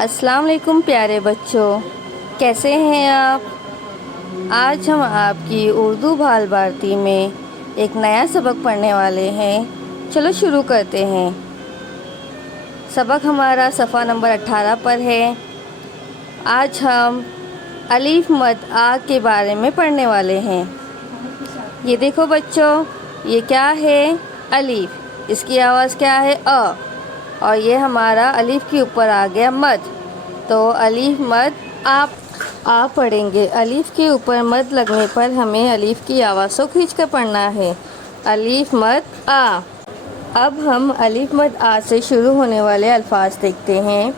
अस्सलाम वालेकुम प्यारे बच्चों, कैसे हैं आप। आज हम आपकी उर्दू बाल भारती में एक नया सबक पढ़ने वाले हैं। चलो शुरू करते हैं। सबक हमारा सफ़ा नंबर 18 पर है। आज हम अलीफ मद आ के बारे में पढ़ने वाले हैं। ये देखो बच्चों, ये क्या है? अलीफ। इसकी आवाज़ क्या है? अ। और ये हमारा अलीफ के ऊपर आ गया मद, तो अलीफ मद आप पढ़ेंगे। अलीफ के ऊपर मद लगने पर हमें अलीफ की आवाज़ को खींच कर पढ़ना है। अलीफ मद आ। अब हम अलीफ मद आ से शुरू होने वाले अल्फाज देखते हैं।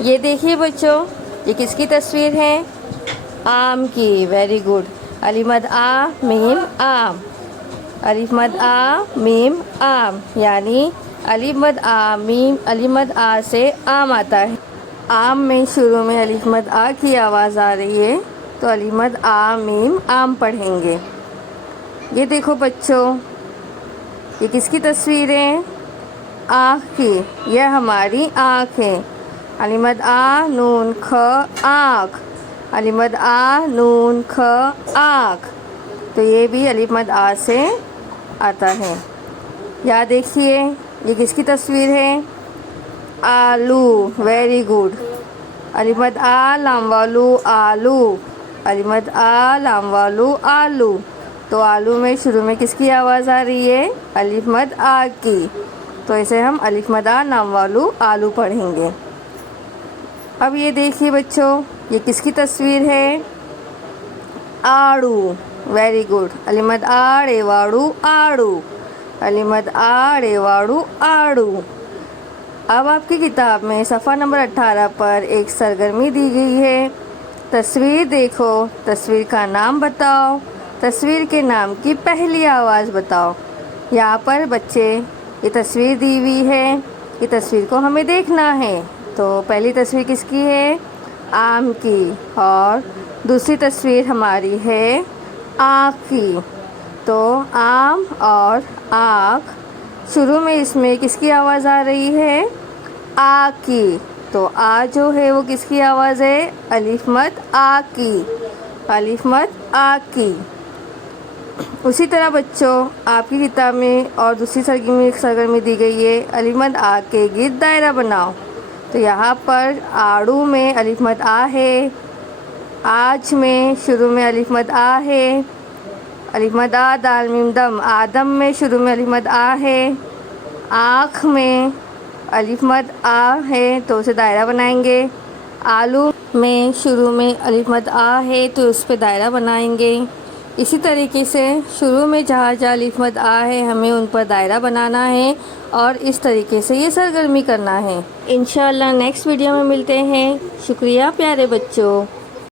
ये देखिए बच्चों, ये किसकी तस्वीर है? आम की। Very good. अलीफ मद आ मीम आम। अलीफ मद आ मीम आम, यानी अलीफ मद आ मीम, अलीफ मद आ से आम आता है। आम में शुरू में अलीफ मद आ की आवाज़ आ रही है, तो अलीफ मद आ मीम आम पढ़ेंगे। ये देखो बच्चों, ये किसकी तस्वीर है? आँख की। यह हमारी आँख है। अलीफ मद आ नून ख आँख। अलीफ मद आ नून ख आँख, तो ये भी अलीफ मद आ से आता है। या देखिए, ये किसकी तस्वीर है? आलू। Very good. अलीफ मद आ लाम वालू आलू। अलीफ मद आ लाम वालू आलू, तो आलू में शुरू में किसकी आवाज़ आ रही है? अलीफ मद आ की, तो इसे हम अलीफ मद आ लाम वालू आलू पढ़ेंगे। अब ये देखिए बच्चों, ये किसकी तस्वीर है? आड़ू। Very good. अलीफ मद आ रेवाड़ू आड़ू। अलीफ मद आ रेवाड़ू आड़ू। अब आपकी किताब में सफ़ा नंबर 18 पर एक सरगर्मी दी गई है। तस्वीर देखो, तस्वीर का नाम बताओ, तस्वीर के नाम की पहली आवाज़ बताओ। यहाँ पर बच्चे ये तस्वीर दी हुई है, ये तस्वीर को हमें देखना है। तो पहली तस्वीर किसकी है? आम की। और दूसरी तस्वीर हमारी है आँख की। तो आम और आँख, शुरू में इसमें किसकी आवाज़ आ रही है? आ की। तो आ जो है वो किसकी आवाज़ है? अलीफ मद आ की। अलीफ मद आ की। उसी तरह बच्चों, आपकी किताब में और दूसरी सरगर्मी दी गई है, अलीफ मद आ के गिर्द दायरा बनाओ। तो यहाँ पर आड़ू में अलीफ मद आ है। आज में शुरू में अलीफ मद आ है। अलीफ मद आ दाल मीम दम। आदम में शुरू में अलीफ मद आ है। आँख में अलीफ मद आ है, तो उसे दायरा बनाएंगे। आलू में शुरू में अलीफ मद आ है, तो उस पर दायरा बनाएंगे। इसी तरीके से शुरू में जहाँ जहाँ अलीफ मद आ है, हमें उन पर दायरा बनाना है और इस तरीके से ये सरगर्मी करना है। इंशाअल्लाह नेक्स्ट वीडियो में मिलते हैं। शुक्रिया प्यारे बच्चों।